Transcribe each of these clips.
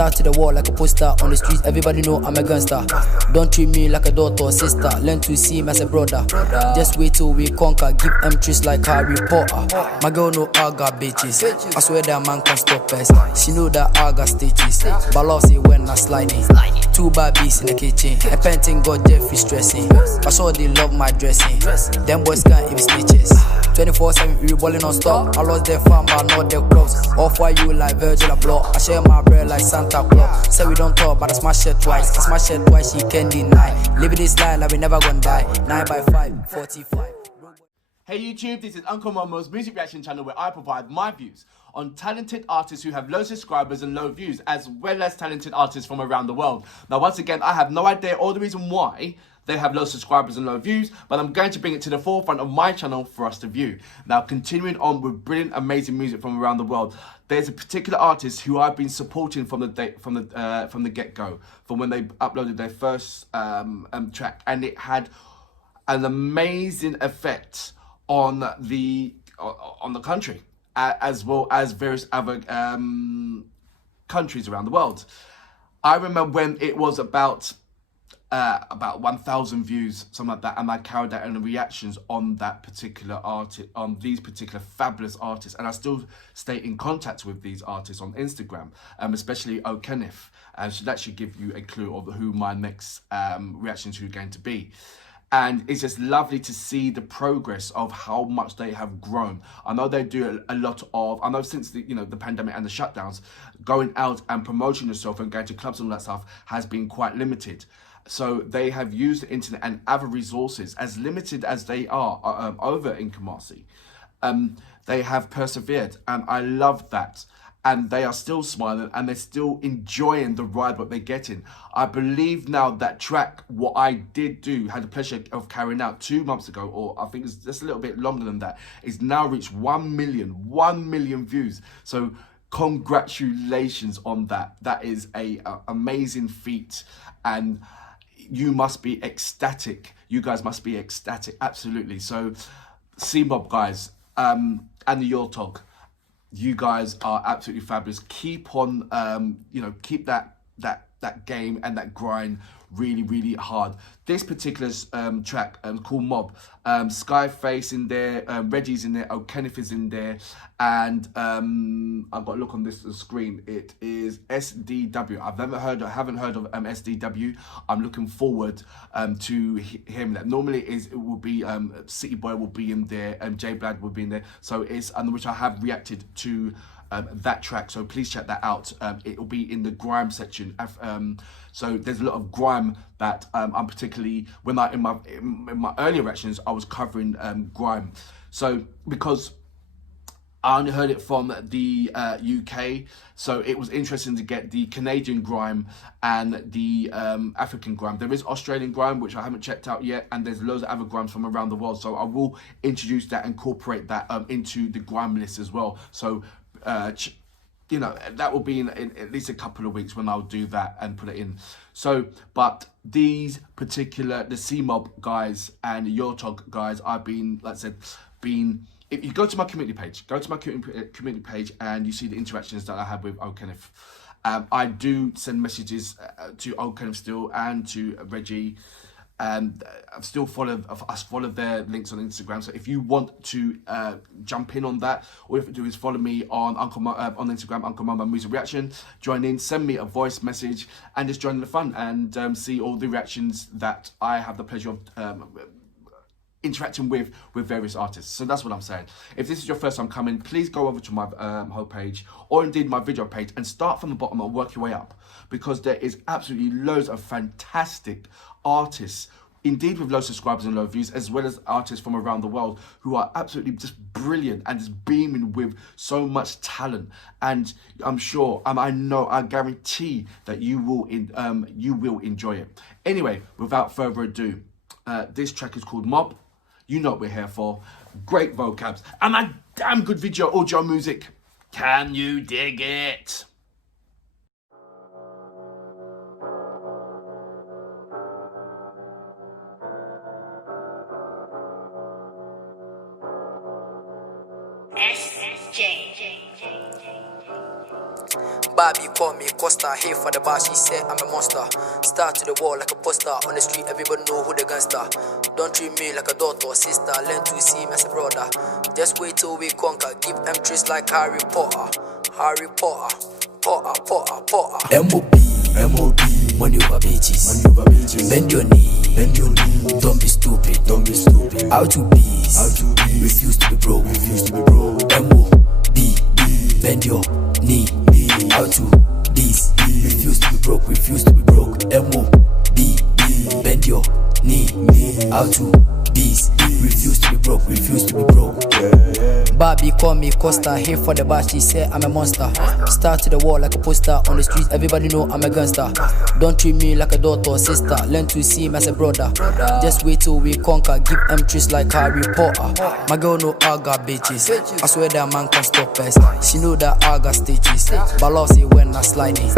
Star to the wall like a poster. On the streets, everybody know I'm a gangster. Don't treat me like a daughter or sister. Learn to see me as a brother. Just wait till we conquer. Give them trees like Harry Potter. My girl know I got bitches. I swear that man can stop us. She know that I got stitches. But love say when I sliding. 2 Barbies in the kitchen. A painting got Jeffrey stressing. I saw they love my dressing. Them boys can't even snitches. 24/7 we balling on stop. I lost their farm but not their crops. Off why you like Virgil Abloh. I share my bread like Santa Claus. Say we don't talk but I smash it twice. I smash it twice she can't deny. Living this life like we never gonna die. 9x5 45. Hey YouTube, this is Uncle M.O.'s music reaction channel where I provide my views on talented artists who have low subscribers and low views, as well as talented artists from around the world. Now once again, I have no idea or the reason why they have low subscribers and low views, but I'm going to bring it to the forefront of my channel for us to view. Now continuing on with brilliant, amazing music from around the world, there's a particular artist who I've been supporting from the get-go, from when they uploaded their first track, and it had an amazing effect on the country, as well as various other countries around the world. I remember when it was about 1,000 views, something like that, and I carried out any reactions on that particular artist, on these particular fabulous artists, and I still stay in contact with these artists on Instagram, especially O Kenneth, and so that should give you a clue of who my next reaction to are going to be. And it's just lovely to see the progress of how much they have grown. I know they do a lot of, I know since the pandemic and the shutdowns, going out and promoting yourself and going to clubs and all that stuff has been quite limited. So they have used the internet and other resources, as limited as they are over in Kumasi. They have persevered, and I love that. And they are still smiling and they're still enjoying the ride what they're getting. I believe now that track, what I did do, had the pleasure of carrying out 2 months ago, or I think it's just a little bit longer than that, is now reached 1 million views. So congratulations on that. That is a amazing feat, and you must be ecstatic. You guys must be ecstatic, absolutely. So M.O.B guys, and the Yoltog, you guys are absolutely fabulous. Keep on, keep that game and that grind really hard. This particular track called M.O.B, Skyface in there, Reggie's in there, O Kenneth is in there, and I've got a look on this screen. It is SDW. I haven't heard of SDW. I'm looking forward to hearing that. Normally it will be City Boy will be in there, and J Blad will be in there. So it's which I have reacted to that track, so please check that out. It will be in the grime section. So there's a lot of grime that I'm particularly, when in my earlier reactions I was covering grime. So because I only heard it from the UK, so it was interesting to get the Canadian grime and the African grime. There is Australian grime, which I haven't checked out yet, and there's loads of other grimes from around the world. So I will introduce that, incorporate that into the grime list as well. So that will be in at least a couple of weeks when I'll do that and put it in. So, but these particular, the M.O.B guys and the Yoltog guys, I've been, like I said, if you go to my community page, and you see the interactions that I have with O Kenneth. I do send messages to O Kenneth still, and to Reggie. And I follow their links on Instagram. So if you want to jump in on that, all you have to do is follow me on on Instagram, Uncle M.O Music Reaction. Join in, send me a voice message, and just join in the fun and see all the reactions that I have the pleasure of interacting with various artists. So that's what I'm saying. If this is your first time coming, please go over to my homepage, or indeed my video page, and start from the bottom and work your way up, because there is absolutely loads of fantastic artists, indeed with low subscribers and low views, as well as artists from around the world who are absolutely just brilliant and just beaming with so much talent. And I'm sure, I guarantee that you will enjoy it. Anyway, without further ado, this track is called M.O.B. You know what we're here for. Great vocabs and a damn good video audio music. Can you dig it? Barbie call me Costa, here for the bar, she said I'm a monster. Star to the wall like a poster, on the street everybody know who the gangster. Don't treat me like a daughter or sister, learn to see me as a brother. Just wait till we conquer, give them trees like Harry Potter. Harry Potter, Potter, Potter, Potter. M.O.B, M.O.B, money over bitches, money over bitches. Bend your knee, bend your knee. Don't be stupid, don't be stupid. Out to peace, out to peace. Refuse to be broke, refuse to be broke. M.O.B, bend your knee, out to this. Refuse to be broke, refuse to be broke. M.O.B, bend your knee, out to this. Refuse to be broke, refuse to be broke. Barbie call me Costa, here for the bar, she said I'm a monster. Star to the wall like a poster, on the streets everybody know I'm a gangster. Don't treat me like a daughter or sister, learn to see me as a brother. Just wait till we conquer, give them trees like Harry Potter. My girl know I got bitches, I swear that man can't stop us. She know that I got stitches, but love say when I sliding.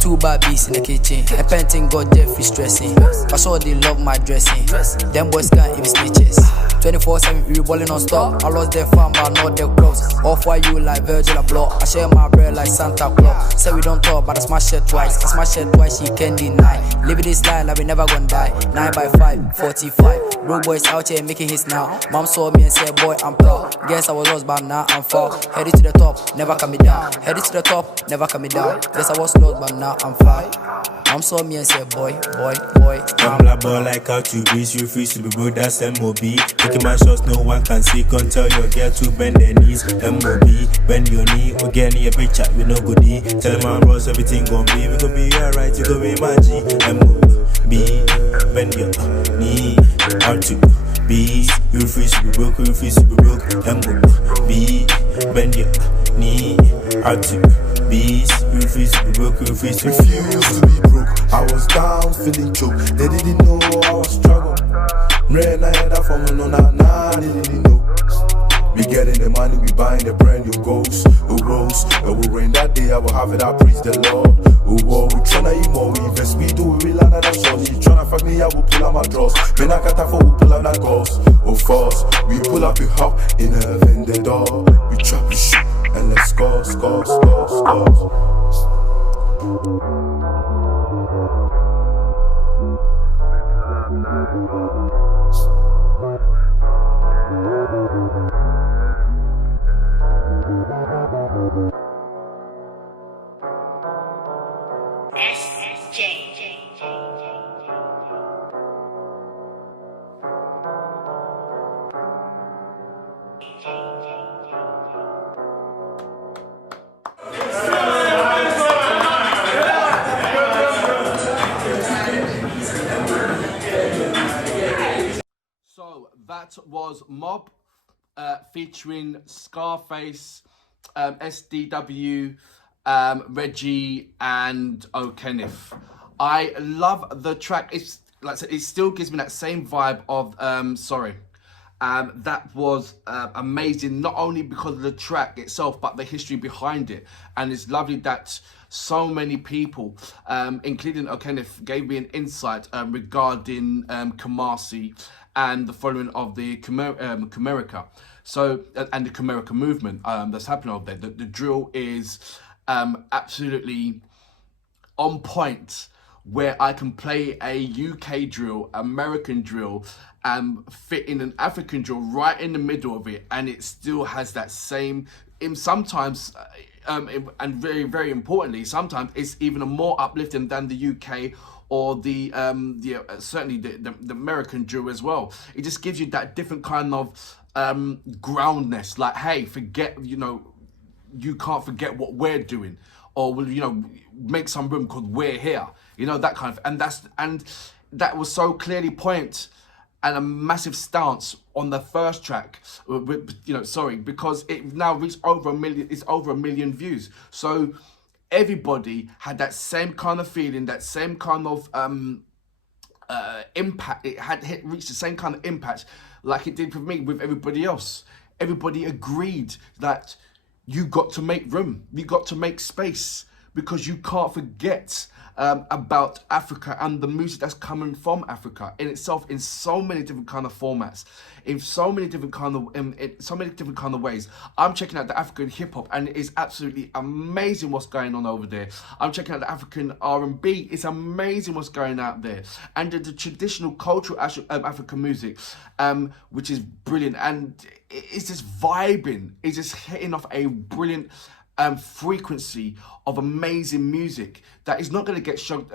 Two Barbies in the kitchen, a painting got Jeffrey stressing. I saw they love my dressing, them boys can't even snitches. 24/7 we balling non stop. I lost their fam but not their clothes. Off while you like Virgil Abloh. I share my bread like Santa Claus. Say we don't talk but I smash it twice. I smash it twice, she can't deny. Living this life like we never gonna die. 9 by 5, 45. Broke boys out here making hits now. Mom saw me and said boy I'm proud. Guess I was lost but now I'm far. Headed to the top, never coming down. Headed to the top, never coming down. Guess I was lost but now I'm far. Mom saw me and said boy. I'm like boy like how to breeze. You refuse to be broke, that's M.O.B. Taking my shots, no one can see. Can't tell your girl to bend their knees. M.O.B, bend your knee. Again, a big chat, we no good D. Tell my bros everything gon' be. We gon' be alright, you gon' be my G. M.O.B, bend your knee. How to breeze. You refuse to be broke, you refuse to be broke. M.O.B, bend your knee. How to breeze. You refuse to be broke, you refuse to be broke. Refuse to be broke. I was down, feeling choked. They didn't know I was struggling. Red I had that for me, no, nah, they didn't know. We getting the money, we buying the brand new ghost. Who rose? It will rain that day, I will have it, I praise the Lord. Oh, we tryna eat more, we invest, we do, we land at that shore. She tryna fuck me, I will pull out my drawers. When I got that for, we pull out that ghost. Oh, force, we pull up, we hop in a vendor. We trap, we shoot, and let's score. So that was M.O.B featuring Skyface SDW, Reggie and O'Kenneth. I love the track. It's like I said, it still gives me that same vibe of that was amazing, not only because of the track itself, but the history behind it. And it's lovely that so many people, including O'Kenneth, gave me an insight regarding Kumasi and the following of the Kumerica. So, and the Kumerica movement that's happening over there. The drill is absolutely on point, where I can play a UK drill, American drill, fit in an African drill right in the middle of it, and it still has that same, sometimes, and very, very importantly, sometimes it's even more uplifting than the UK or certainly the American drill as well. It just gives you that different kind of groundness, like, hey, you can't forget what we're doing, or make some room because we're here, that kind of, and that was so clearly point and a massive stance on the first track, because it now reached over 1 million. It's over 1 million views. So everybody had that same kind of feeling, that same kind of impact. It had reached the same kind of impact like it did with me, with everybody else. Everybody agreed that you got to make room, you got to make space, because you can't forget about Africa and the music that's coming from Africa in itself, in so many different kind of formats, in so many different kind of ways. I'm checking out the African hip hop, and it is absolutely amazing what's going on over there. I'm checking out the African R&B. It's amazing what's going out there, and the traditional cultural African music, which is brilliant, and it's just vibing. It's just hitting off a brilliant frequency of amazing music that is not going to get shut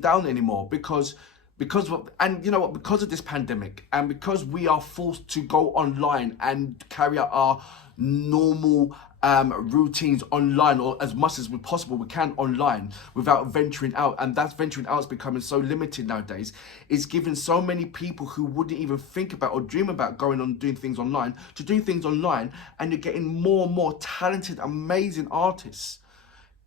down anymore because and you know what, because of this pandemic, and because we are forced to go online and carry out our normal routines online, or as much as possible we can online without venturing out, and that venturing out is becoming so limited nowadays. It's given so many people who wouldn't even think about or dream about going on doing things online to do things online, and you're getting more and more talented, amazing artists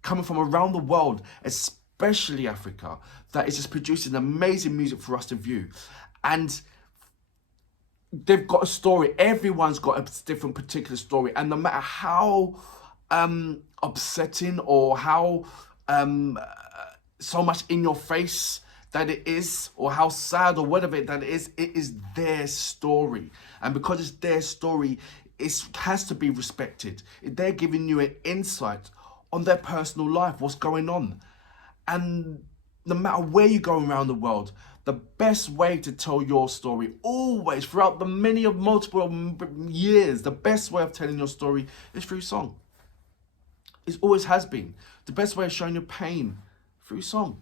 coming from around the world, especially Africa, that is just producing amazing music for us to view. And they've got a story. Everyone's got a different particular story, and no matter how upsetting or how so much in your face that it is, or how sad or whatever that it is their story. And because it's their story, it has to be respected. They're giving you an insight on their personal life, what's going on. And no matter where you go around the world, the best way to tell your story, always, throughout the multiple years, the best way of telling your story is through song. It always has been. The best way of showing your pain, through song.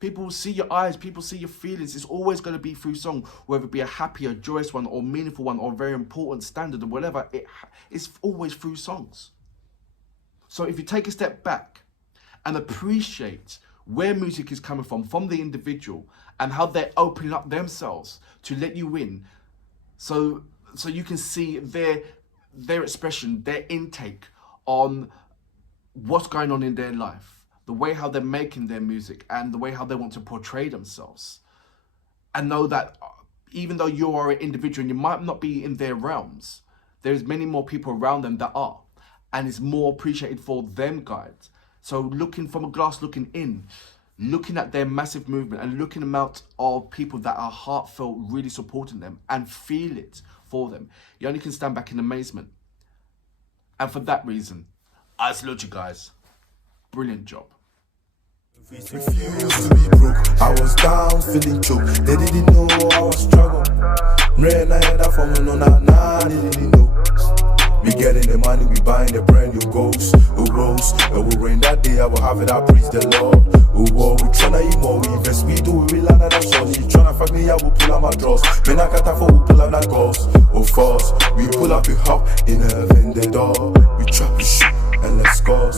People will see your eyes, people see your feelings. It's always going to be through song, whether it be a happy, or joyous one, or meaningful one, or very important standard, or whatever. It's always through songs. So if you take a step back and appreciate where music is coming from the individual, and how they're opening up themselves to let you in, so you can see their expression, their intake on what's going on in their life, the way how they're making their music, and the way how they want to portray themselves. And know that even though you are an individual and you might not be in their realms, there's many more people around them that are, and it's more appreciated for them, guys. So looking from a glass, looking in, looking at their massive movement, and looking at the amount of people that are heartfelt, really supporting them and feel it for them, you only can stand back in amazement. And for that reason, I salute you guys. Brilliant job. Refused to be broke. I was down, feeling choked. They didn't know I was struggling. Ran I had that for me, nah, they didn't know. We getting the money, we buying the brand new ghosts. It rose, it will rain that day, I will have it, I preach the Lord. Oh, we tryna eat more, we invest, we do, we land at the shore. She tryna fuck me, I will pull out my drawers. Man, I got for, we pull out that ghost. Of course, we pull up, we hop in heaven, the door. We trap, we shoot, and let's score.